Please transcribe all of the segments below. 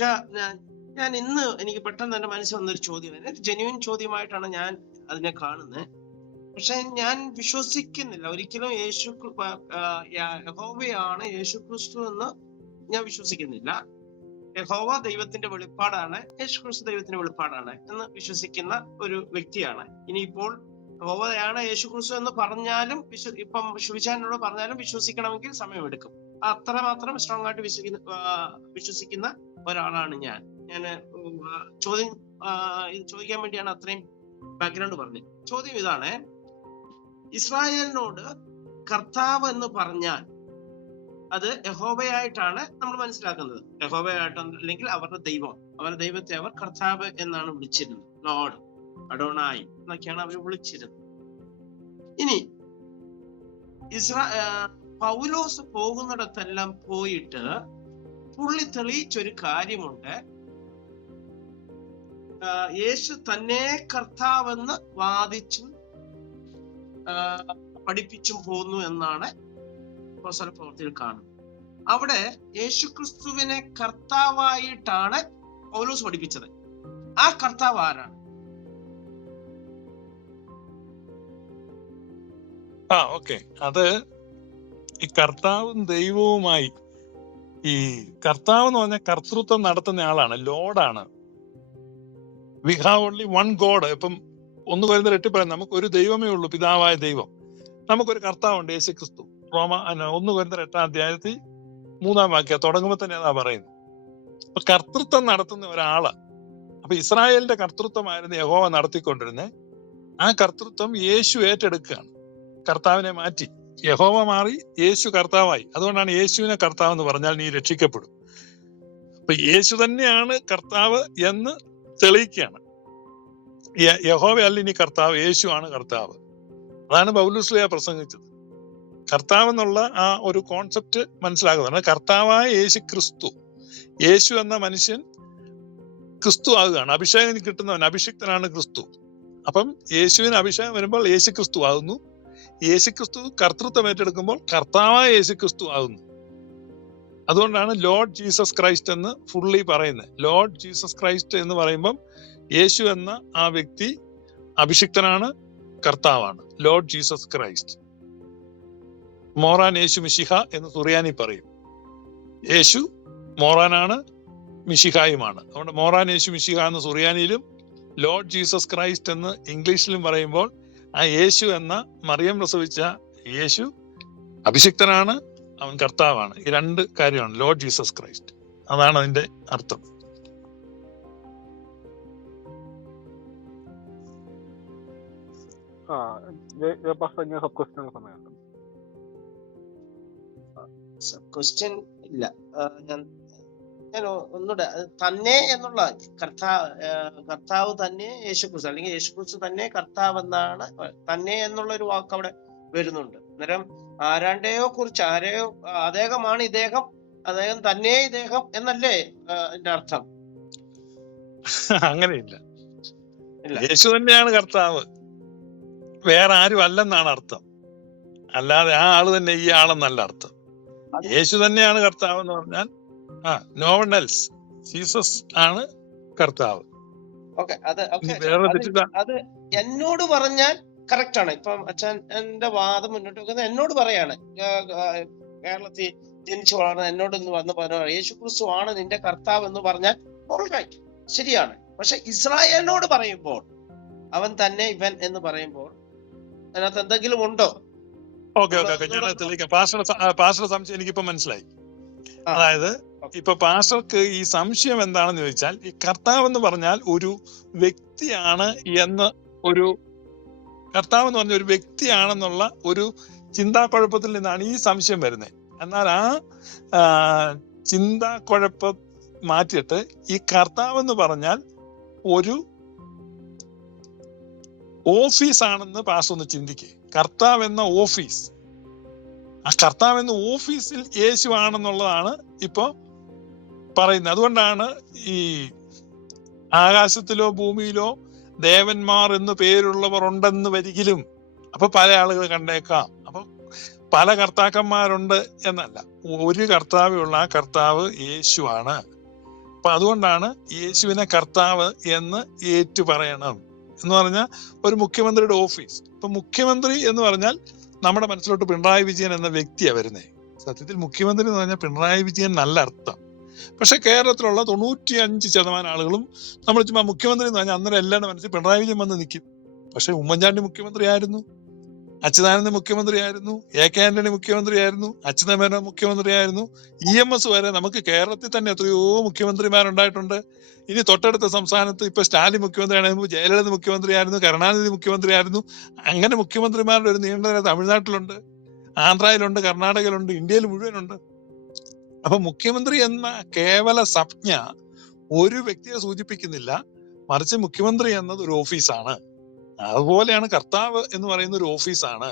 പക്ഷെ ഞാൻ ഇന്ന് എനിക്ക് പെട്ടെന്ന് എന്റെ മനസ്സിൽ വന്നൊരു ചോദ്യം ജെന്യൂൻ ചോദ്യമായിട്ടാണ് ഞാൻ അതിനെ കാണുന്നത് പക്ഷെ ഞാൻ വിശ്വസിക്കുന്നില്ല. ഒരിക്കലും യേശു യഹോവയാണ് യേശു ക്രിസ്തു എന്ന് ഞാൻ വിശ്വസിക്കുന്നില്ല. യഹോവ ദൈവത്തിന്റെ വെളിപ്പാടാണ് യേശു ക്രിസ്തു ദൈവത്തിന്റെ വെളിപ്പാടാണ് എന്ന് വിശ്വസിക്കുന്ന ഒരു വ്യക്തിയാണ്. ഇനിയിപ്പോൾ യഹോവയാണ് യേശു ക്രിസ്തു എന്ന് പറഞ്ഞാലും വിശ്വ ഇപ്പം ശുഭിച്ചാനോട് പറഞ്ഞാലും വിശ്വസിക്കണമെങ്കിൽ സമയമെടുക്കും. അത്രമാത്രം സ്ട്രോങ് ആയിട്ട് വിശ്വസിക്കുന്ന വിശ്വസിക്കുന്ന ഒരാളാണ് ഞാൻ. ഞാൻ ചോദ്യം ഇത് ചോദിക്കാൻ വേണ്ടിയാണ് അത്രയും ബാക്ക്ഗ്രൗണ്ട് പറഞ്ഞത്. ചോദ്യം ഇതാണ് ഇസ്രായേലിനോട് കർത്താവ് എന്ന് പറഞ്ഞാൽ അത് യഹോബയായിട്ടാണ് നമ്മൾ മനസ്സിലാക്കുന്നത്. യഹോബയായിട്ട് അല്ലെങ്കിൽ അവരുടെ ദൈവം. അവരുടെ ദൈവത്തെ അവർ കർത്താവ് എന്നാണ് വിളിച്ചിരുന്നത്. ലോഡ് അഡോണായി എന്നൊക്കെയാണ് അവർ വിളിച്ചിരുന്നത്. ഇനി ഇസ്രാ പൗലോസ് പോകുന്നിടത്തെല്ലാം പോയിട്ട് പുള്ളി തെളിയിച്ചൊരു കാര്യമുണ്ട്. യേശു തന്നെ കർത്താവെന്ന് വാദിച്ചും പഠിപ്പിച്ചും പോന്നു എന്നാണ് അപ്പോസ്തല പ്രവൃത്തിയിൽ കാണുന്നത്. അവിടെ യേശുക്രിസ്തുവിനെ കർത്താവായിട്ടാണ് പൗലോസ് പഠിപ്പിച്ചത്. ആ കർത്താവ് ആരാണ്? ആ ഓക്കെ. അത് ഈ കർത്താവും ദൈവവുമായി ഈ കർത്താവ് എന്ന് പറഞ്ഞ കർത്തൃത്വം നടത്തുന്ന ആളാണ് ലോഡാണ്. We have only one God ഇപ്പം ഒന്ന് വരുന്ന എട്ടി പറയാം നമുക്ക് ഒരു ദൈവമേ ഉള്ളൂ പിതാവായ ദൈവം. നമുക്കൊരു കർത്താവുണ്ട് യേശു ക്രിസ്തു റോമ ഒന്ന് വരുന്ന എട്ടാം അധ്യായത്തിൽ മൂന്നാം വാക്യ തുടങ്ങുമ്പോൾ തന്നെ അതാ പറയുന്നത് അപ്പൊ കർത്തൃത്വം നടത്തുന്ന ഒരാൾ അപ്പൊ ഇസ്രായേലിന്റെ കർത്തൃത്വമായിരുന്നു യഹോവ നടത്തിക്കൊണ്ടിരുന്നത്. ആ കർത്തൃത്വം യേശു ഏറ്റെടുക്കുകയാണ്. കർത്താവിനെ മാറ്റി. യഹോവ മാറി യേശു കർത്താവായി. അതുകൊണ്ടാണ് യേശുവിനെ കർത്താവ് എന്ന് പറഞ്ഞാൽ നീ രക്ഷിക്കപ്പെടും. അപ്പൊ യേശു തന്നെയാണ് കർത്താവ് എന്ന് തെളിയിക്കുകയാണ്. യഹോവ അല്ല ഇനി കർത്താവ് യേശു ആണ് കർത്താവ്. അതാണ് പൗലുസ്ലിയ പ്രസംഗിച്ചത്. കർത്താവ് എന്നുള്ള ആ ഒരു കോൺസെപ്റ്റ് മനസ്സിലാകുന്നതാണ്. കർത്താവായ യേശു ക്രിസ്തു യേശു എന്ന മനുഷ്യൻ ക്രിസ്തു ആകുകയാണ്. അഭിഷേകം കിട്ടുന്നവൻ അഭിഷിക്തനാണ് ക്രിസ്തു. അപ്പം യേശുവിന് അഭിഷേകം വരുമ്പോൾ യേശു ക്രിസ്തു ആകുന്നു. യേശുക്രിസ്തു കർത്തൃത്വം ഏറ്റെടുക്കുമ്പോൾ കർത്താവായ യേശുക്രിസ്തു ആകുന്നു. അതുകൊണ്ടാണ് ലോർഡ് ജീസസ് ക്രൈസ്റ്റ് എന്ന് ഫുള്ളി പറയുന്നത്. ലോർഡ് ജീസസ് ക്രൈസ്റ്റ് എന്ന് പറയുമ്പം യേശു എന്ന ആ വ്യക്തി അഭിഷിക്തനാണ് കർത്താവാണ്. Lord Jesus Christ. മോറാൻ യേശു മിഷിഹ എന്ന് സുറിയാനി പറയും. യേശു മോറാനാണ് മിഷിഹായുമാണ് അതുകൊണ്ട് മോറാൻ യേശു മിഷിഹ എന്ന് സുറിയാനിയിലും ലോർഡ് ജീസസ് ക്രൈസ്റ്റ് എന്ന് ഇംഗ്ലീഷിലും പറയുമ്പോൾ ആ യേശു എന്ന മറിയം പ്രസവിച്ച യേശു അഭിഷിക്തനാണ് അവൻ കർത്താവാണ്. ഈ രണ്ട് കാര്യമാണ് ലോർഡ് ജീസസ് ക്രൈസ്റ്റ്. അതാണ് അതിന്റെ അർത്ഥം. ക്വസ്റ്റ്യൻ ഇല്ല. ഞാൻ ഞാൻ ഒ- ഒന്നൂടെ തന്നെ എന്നുള്ള കർത്താവ് കർത്താവ് തന്നെ യേശുക്രിസ്തു അല്ലെങ്കിൽ യേശുക്രിസ്തു തന്നെ കർത്താവ് എന്നാണ് തന്നെ എന്നുള്ള ഒരു വാക്ക് അവിടെ വരുന്നുണ്ട്. അന്നേരം ആരാണ്ടെയോ കുറിച്ച് ആരെയോ അദ്ദേഹമാണ് ഇദ്ദേഹം അദ്ദേഹം തന്നെ ഇദ്ദേഹം എന്നല്ലേ എന്റെ അർത്ഥം? അങ്ങനെയില്ല. യേശു തന്നെയാണ് കർത്താവ്. വേറെ ആരും അല്ലെന്നാണ് അർത്ഥം. അല്ലാതെ ആ ആൾ തന്നെ ഈ ആളെന്നല്ല അർത്ഥം. യേശു തന്നെയാണ് കർത്താവ് എന്ന് പറഞ്ഞാൽ ആ നോ വൺ എൽസ് ജീസസ് ആണ് കർത്താവ്. ഓക്കെ അത് അത് എന്നോട് പറഞ്ഞാൽ കറക്റ്റ് ആണ്. ഇപ്പം അച്ഛൻ എന്റെ വാദം മുന്നോട്ട് വെക്കുന്നത് എന്നോട് പറയാണ്. കേരളത്തിൽ ജനിച്ചു വളർന്ന എന്നോട് ഇന്ന് വന്ന് പറഞ്ഞു യേശു ക്രിസ്തു ആണ് നിന്റെ കർത്താവ് എന്ന് പറഞ്ഞാൽ ശരിയാണ്. പക്ഷെ ഇസ്രായേലിനോട് പറയുമ്പോൾ അവൻ തന്നെ ഇവൻ എന്ന് പറയുമ്പോൾ അതിനകത്ത് എന്തെങ്കിലും ഉണ്ടോ? ഓക്കെ ഓക്കെ ഓക്കെ ഞാൻ തെളിയിക്കാം. സംശയം എനിക്കിപ്പോ മനസ്സിലായി. അതായത് ഇപ്പൊ പാസ്റ്റർക്ക് ഈ സംശയം എന്താണെന്ന് ചോദിച്ചാൽ ഈ കർത്താവ് എന്ന് പറഞ്ഞാൽ ഒരു വ്യക്തിയാണ് എന്ന് ഒരു കർത്താവ് എന്ന് പറഞ്ഞ ഒരു വ്യക്തിയാണെന്നുള്ള ഒരു ചിന്താക്കുഴപ്പത്തിൽ നിന്നാണ് ഈ സംശയം വരുന്നത്. എന്നാൽ ആ ചിന്താ ചിന്താക്കുഴപ്പം മാറ്റിയിട്ട് ഈ കർത്താവ് എന്ന് പറഞ്ഞാൽ ഒരു ഓഫീസ് ആണെന്ന് പാസ് ഒന്ന് ചിന്തിക്കുക കർത്താവ് എന്ന ഓഫീസ്. ആ കർത്താവ് എന്ന ഓഫീസിൽ യേശു ആണെന്നുള്ളതാണ് ഇപ്പോ പറയുന്നത്. അതുകൊണ്ടാണ് ഈ ആകാശത്തിലോ ഭൂമിയിലോ ദേവന്മാർ എന്ന് പേരുള്ളവർ ഉണ്ടെന്ന് വരികിലും അപ്പൊ പല ആളുകൾ കണ്ടേക്കാം. അപ്പൊ പല കർത്താക്കന്മാരുണ്ട് എന്നല്ല ഒരു കർത്താവേ ഉള്ള. ആ കർത്താവ് യേശുവാണ്. അപ്പൊ അതുകൊണ്ടാണ് യേശുവിനെ കർത്താവ് എന്ന് ഏറ്റു പറയണം എന്ന് പറഞ്ഞാൽ ഒരു മുഖ്യമന്ത്രിയുടെ ഓഫീസ്. ഇപ്പൊ മുഖ്യമന്ത്രി എന്ന് പറഞ്ഞാൽ നമ്മുടെ മനസ്സിലോട്ട് പിണറായി വിജയൻ എന്ന വ്യക്തിയാണ് വരുന്നത് സത്യത്തിൽ മുഖ്യമന്ത്രി എന്ന് പറഞ്ഞാൽ പിണറായി വിജയൻ നല്ല അർത്ഥം. പക്ഷെ കേരളത്തിലുള്ള തൊണ്ണൂറ്റി അഞ്ച് ശതമാനം ആളുകളും നമ്മൾ ചുമ്മാ മുഖ്യമന്ത്രി എന്ന് പറഞ്ഞാൽ അന്നേരം എല്ലാവരുടെ മനസ്സിൽ പിണറായി വിജയൻ വന്ന് നിൽക്കും. പക്ഷെ ഉമ്മൻചാണ്ടി മുഖ്യമന്ത്രിയായിരുന്നു അച്യുതാനന്ദ മുഖ്യമന്ത്രിയായിരുന്നു എ കെ ആന്റണി മുഖ്യമന്ത്രിയായിരുന്നു അച്യുതമേനോൻ മുഖ്യമന്ത്രിയായിരുന്നു ഇ എം എസ് വരെ നമുക്ക് കേരളത്തിൽ തന്നെ എത്രയോ മുഖ്യമന്ത്രിമാരുണ്ടായിട്ടുണ്ട്. ഇനി തൊട്ടടുത്ത സംസ്ഥാനത്ത് ഇപ്പൊ സ്റ്റാലിൻ മുഖ്യമന്ത്രിയായിരുന്നു ജയലളിത മുഖ്യമന്ത്രിയായിരുന്നു കരുണാനിധി മുഖ്യമന്ത്രിയായിരുന്നു. അങ്ങനെ മുഖ്യമന്ത്രിമാരുടെ ഒരു നീണ്ട തമിഴ്നാട്ടിലുണ്ട് ആന്ധ്രയിലുണ്ട് കർണാടകയിലുണ്ട് ഇന്ത്യയിൽ മുഴുവനുണ്ട്. അപ്പൊ മുഖ്യമന്ത്രി എന്ന കേവല സംജ്ഞ ഒരു വ്യക്തിയെ സൂചിപ്പിക്കുന്നില്ല. മറിച്ച് മുഖ്യമന്ത്രി എന്നത് ഒരു ഓഫീസാണ്. അതുപോലെയാണ് കർത്താവ് എന്ന് പറയുന്ന ഒരു ഓഫീസാണ്.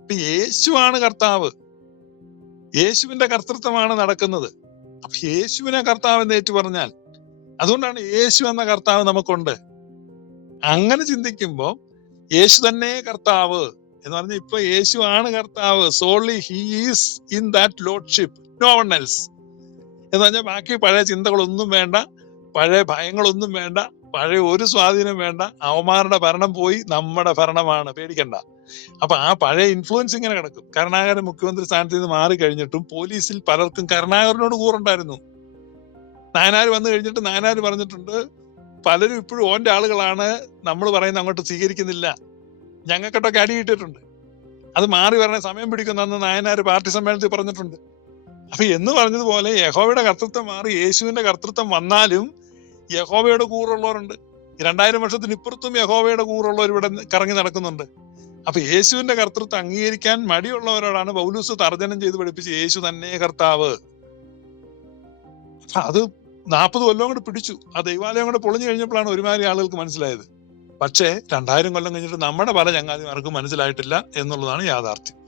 ഇപ്പൊ യേശുവാണ് കർത്താവ്. യേശുവിന്റെ കർത്തൃത്വമാണ് നടക്കുന്നത്. അപ്പൊ യേശുവിനെ കർത്താവ് എന്ന് ഏറ്റു പറഞ്ഞാൽ അതുകൊണ്ടാണ് യേശു എന്ന കർത്താവ് നമുക്കുണ്ട്. അങ്ങനെ ചിന്തിക്കുമ്പോൾ യേശു തന്നെ കർത്താവ് എന്ന് പറഞ്ഞാൽ ഇപ്പൊ യേശു ആണ് കർത്താവ് so only he in that lordship no എന്ന് പറഞ്ഞാൽ ബാക്കി പഴയ ചിന്തകളൊന്നും വേണ്ട പഴയ ഭയങ്ങളൊന്നും വേണ്ട പഴയ ഒരു സ്വാധീനം വേണ്ട. അവന്മാരുടെ ഭരണം പോയി നമ്മുടെ ഭരണമാണ്. പേടിക്കണ്ട. അപ്പൊ ആ പഴയ ഇൻഫ്ലുവൻസ് ഇങ്ങനെ കിടക്കും. കരുണാകരൻ മുഖ്യമന്ത്രി സ്ഥാനത്ത് നിന്ന് മാറി കഴിഞ്ഞിട്ടും പോലീസിൽ പലർക്കും കരുണാകരനോട് കൂറുണ്ടായിരുന്നു. നായനാർ വന്നു കഴിഞ്ഞിട്ട് നായനാർ പറഞ്ഞിട്ടുണ്ട് പലരും ഇപ്പോഴും ഓന്റെ ആളുകളാണ്. നമ്മൾ പറയുന്ന അങ്ങോട്ട് സ്വീകരിക്കുന്നില്ല. ഞങ്ങൾക്കൊട്ടൊക്കെ അടിയിട്ടിട്ടുണ്ട് അത് മാറി വരണ സമയം പിടിക്കുന്നെന്ന് നായനാർ പാർട്ടി സമ്മേളനത്തിൽ പറഞ്ഞിട്ടുണ്ട്. അപ്പൊ എന്ന് പറഞ്ഞതുപോലെ യഹോവയുടെ കർത്തൃത്വം മാറി യേശുവിന്റെ കർത്തൃത്വം വന്നാലും യഹോവയുടെ കൂറുള്ളവരുണ്ട്. രണ്ടായിരം വർഷത്തിന് ഇപ്പുറത്തും യഹോവയുടെ കൂറുള്ളവർ ഇവിടെ കറങ്ങി നടക്കുന്നുണ്ട്. അപ്പൊ യേശുവിന്റെ കർത്തൃത്വം അംഗീകരിക്കാൻ മടിയുള്ളവരോടാണ് പൗലൂസ് തർജനം ചെയ്ത് പഠിപ്പിച്ച് യേശു തന്നെ കർത്താവ്. അത് നാൽപ്പത് കൊല്ലം കൂടെ പിടിച്ചു. ആ ദൈവാലയം കൂടെ പൊളിഞ്ഞു കഴിഞ്ഞപ്പോഴാണ് ഒരുമാതിരി ആളുകൾക്ക് മനസ്സിലായത്. പക്ഷേ രണ്ടായിരം കൊല്ലം കഴിഞ്ഞിട്ട് നമ്മുടെ പല ചങ്ങാതിമാർക്കും മനസ്സിലായിട്ടില്ല എന്നുള്ളതാണ് യാഥാർത്ഥ്യം.